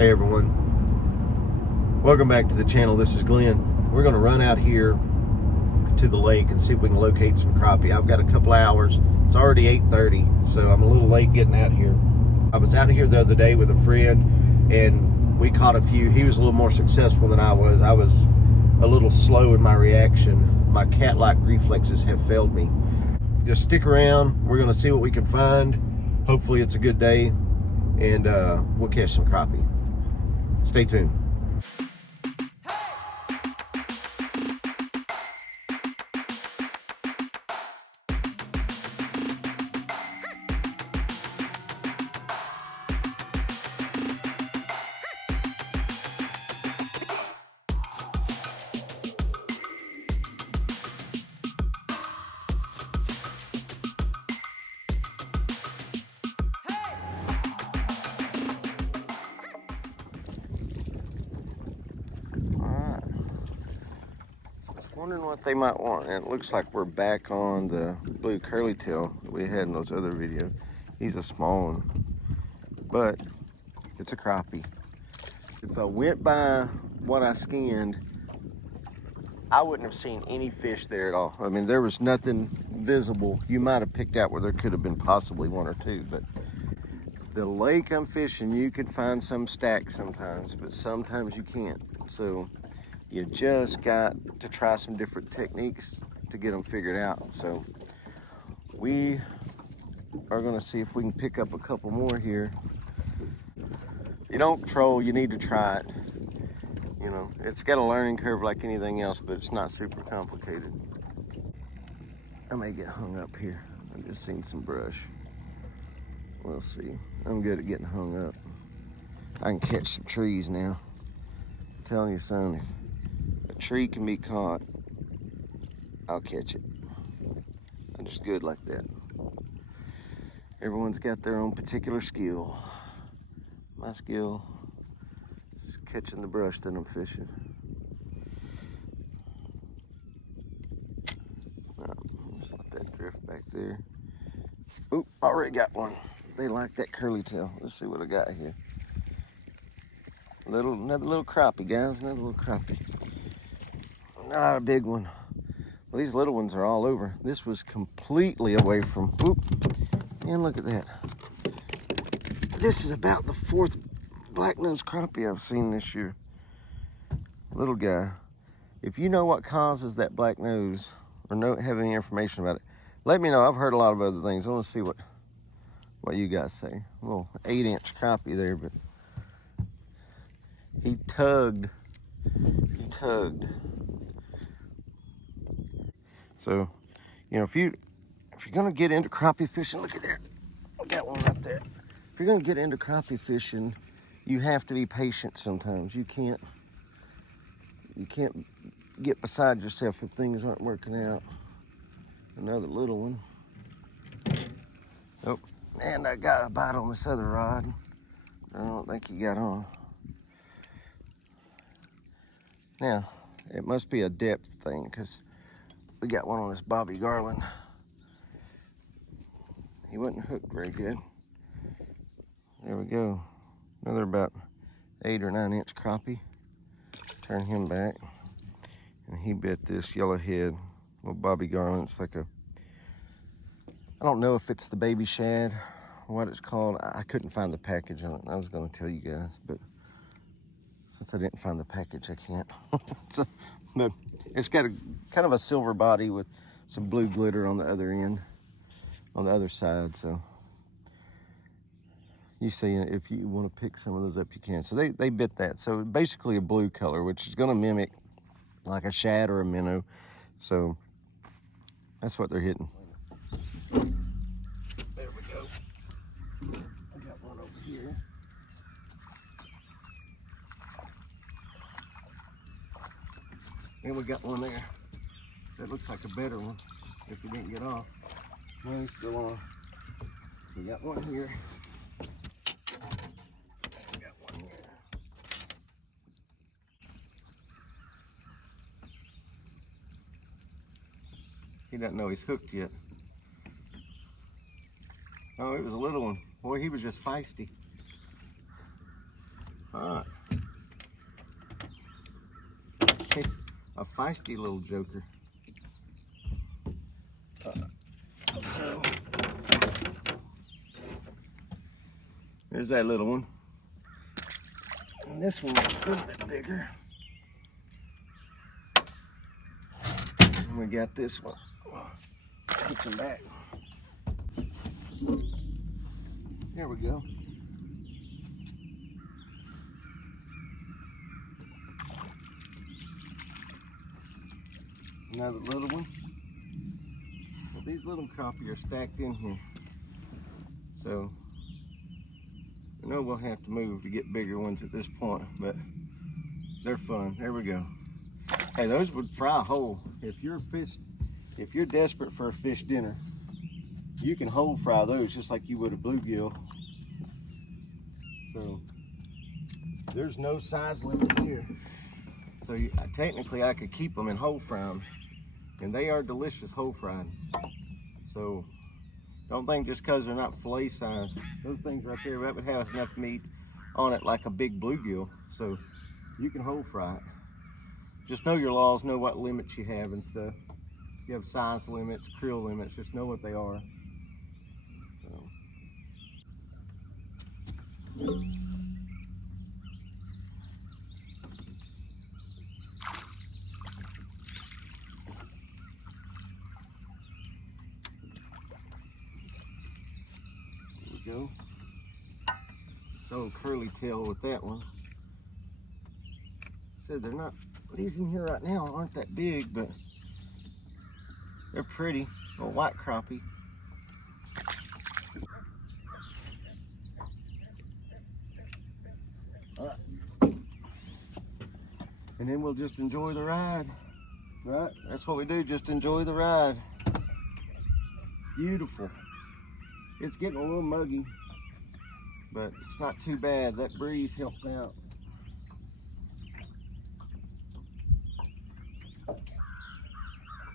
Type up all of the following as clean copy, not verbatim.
Hey everyone, welcome back to the channel. This is Glenn. We're going to run out here to the lake and see if we can locate some crappie. I've got a couple hours. It's already 8:30, so I'm a little late getting out here. I was out here the other day with a friend and we caught a few. He was a little more successful than I was. I was a little slow in my reaction. My cat-like reflexes have failed me. Just stick around. We're going to see what we can find. Hopefully it's a good day and we'll catch some crappie. Stay tuned. Wondering what they might want, and it looks like we're back on the blue curly tail that we had in those other videos. He's a small one, but it's a crappie. If I went by what I scanned, I wouldn't have seen any fish there at all. I mean, there was nothing visible. You might have picked out where there could have been possibly one or two, but the lake I'm fishing, you can find some stacks sometimes, but sometimes you can't. So you just got to try some different techniques to get them figured out. So we are gonna see if we can pick up a couple more here. You don't troll, you need to try it. You know, it's got a learning curve like anything else, but it's not super complicated. I may get hung up here. I've just seen some brush. We'll see. I'm good at getting hung up. I can catch some trees now. I'm telling you, son, if a tree can be caught, I'll catch it. I'm just good like that. Everyone's got their own particular skill. My skill is catching the brush that I'm fishing. Just let that drift back there. Oop, already got one. They like that curly tail. Let's see what I got here. Another little crappie, guys. Another little crappie. Not a big one. Well, these little ones are all over. This was completely away from. Oop, and look at that. This is about the fourth black-nosed crappie I've seen this year. Little guy. If you know what causes that black nose or have any information about it, let me know. I've heard a lot of other things. I want to see what you guys say. A little 8-inch crappie there, but he tugged. He tugged. So, you know, if you're gonna get into crappie fishing, look at that. Got one right there. If you're gonna get into crappie fishing, you have to be patient sometimes. You can't get beside yourself if things aren't working out. Another little one. Oh, and I got a bite on this other rod. I don't think he got on. Now, it must be a depth thing because we got one on this Bobby Garland. He wasn't hooked very good. There we go. Another about 8 or 9-inch crappie. Turn him back. And he bit this yellowhead. Well, Bobby Garland, it's like I don't know if it's the baby shad or what it's called. I couldn't find the package on it. I was going to tell you guys, but since I didn't find the package, I can't. So, but it's got a kind of a silver body with some blue glitter on the other end, on the other side. So you see, if you want to pick some of those up, you can. So they bit that. So basically a blue color, which is going to mimic like a shad or a minnow. So that's what they're hitting. There we go. I got one over here. And we got one there. That looks like a better one if he didn't get off. No, he's still on. So we got one here. We got one here. He doesn't know he's hooked yet. Oh, it was a little one. Boy, he was just feisty. All right. A feisty little joker. So there's that little one. And this one's a little bit bigger. And we got this one. Put them back. There we go. Another little one. Well, these little crappie are stacked in here. So I know we'll have to move to get bigger ones at this point, but they're fun. There we go. Hey, those would fry whole. If you're desperate for a fish dinner, you can whole fry those just like you would a bluegill. So there's no size limit here. So technically I could keep them and whole fry them, and they are delicious whole fried. So don't think just because they're not fillet size. Those things right there, that would have enough meat on it like a big bluegill. So you can whole fry it. Just know your laws, know what limits you have and stuff. You have size limits, creel limits, just know what they are. So. There we go. So curly tail with that one. Said they're not, these in here right now aren't that big, but they're pretty. A white crappie. And then we'll just enjoy the ride. Right? That's what we do, just enjoy the ride. Beautiful. It's getting a little muggy, but it's not too bad. That breeze helps out.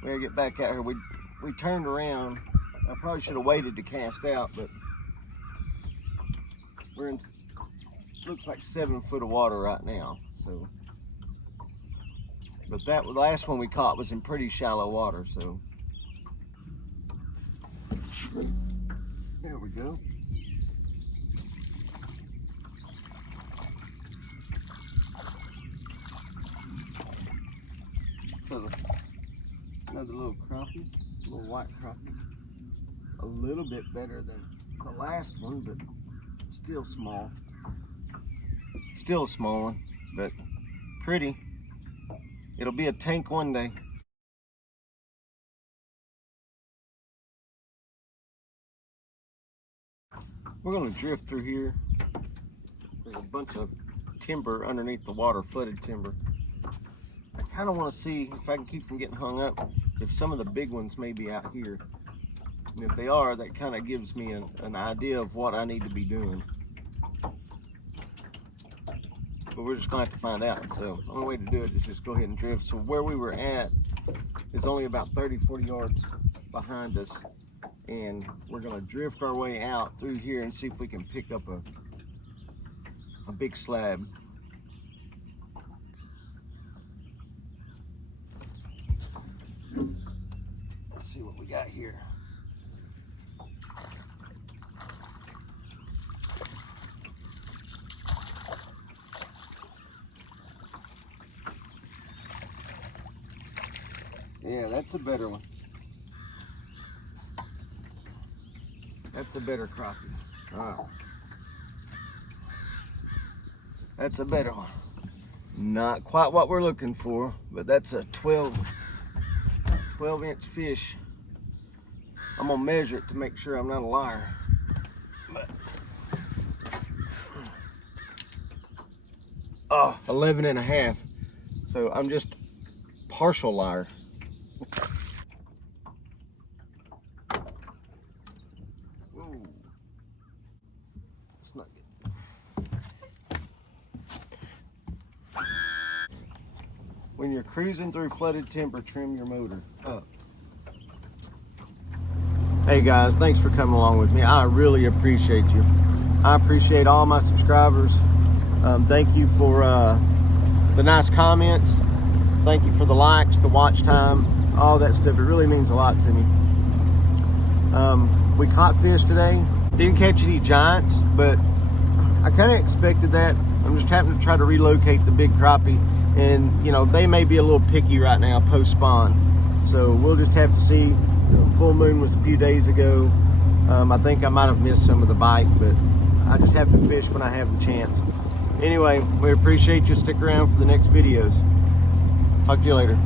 We gotta get back out here. We turned around. I probably should have waited to cast out, but we're in, looks like 7 foot of water right now. So, but that the last one we caught was in pretty shallow water. So there we go. So another little crappie, a little white crappie. A little bit better than the last one, but still small. Still a small one, but pretty. It'll be a tank one day. We're gonna drift through here. There's a bunch of timber underneath the water, flooded timber. I kind of want to see if I can keep from getting hung up, if some of the big ones may be out here. And if they are, that kind of gives me an idea of what I need to be doing. But we're just going to have to find out. So the only way to do it is just go ahead and drift. So where we were at is only about 30-40 yards behind us. And we're going to drift our way out through here and see if we can pick up a big slab. Let's see what we got here. Yeah, that's a better one. That's a better crappie. Oh. That's a better one. Not quite what we're looking for, but that's a 12-inch fish. I'm gonna measure it to make sure I'm not a liar. But, 11 and a half. So I'm just partial liar. Whoa. It's not good. When you're cruising through flooded timber, trim your motor up. Hey guys, thanks for coming along with me. I really appreciate you. I appreciate all my subscribers. Thank you for the nice comments. Thank you for the likes, the watch time, all that stuff. It really means a lot to me. We caught fish today. Didn't catch any giants, but I kind of expected that. I'm just having to try to relocate the big crappie, and you know, they may be a little picky right now post spawn. So we'll just have to see. The full moon was a few days ago. I think I might have missed some of the bite, but I just have to fish when I have the chance. Anyway, we appreciate you. Stick around for the next videos. Talk to you later.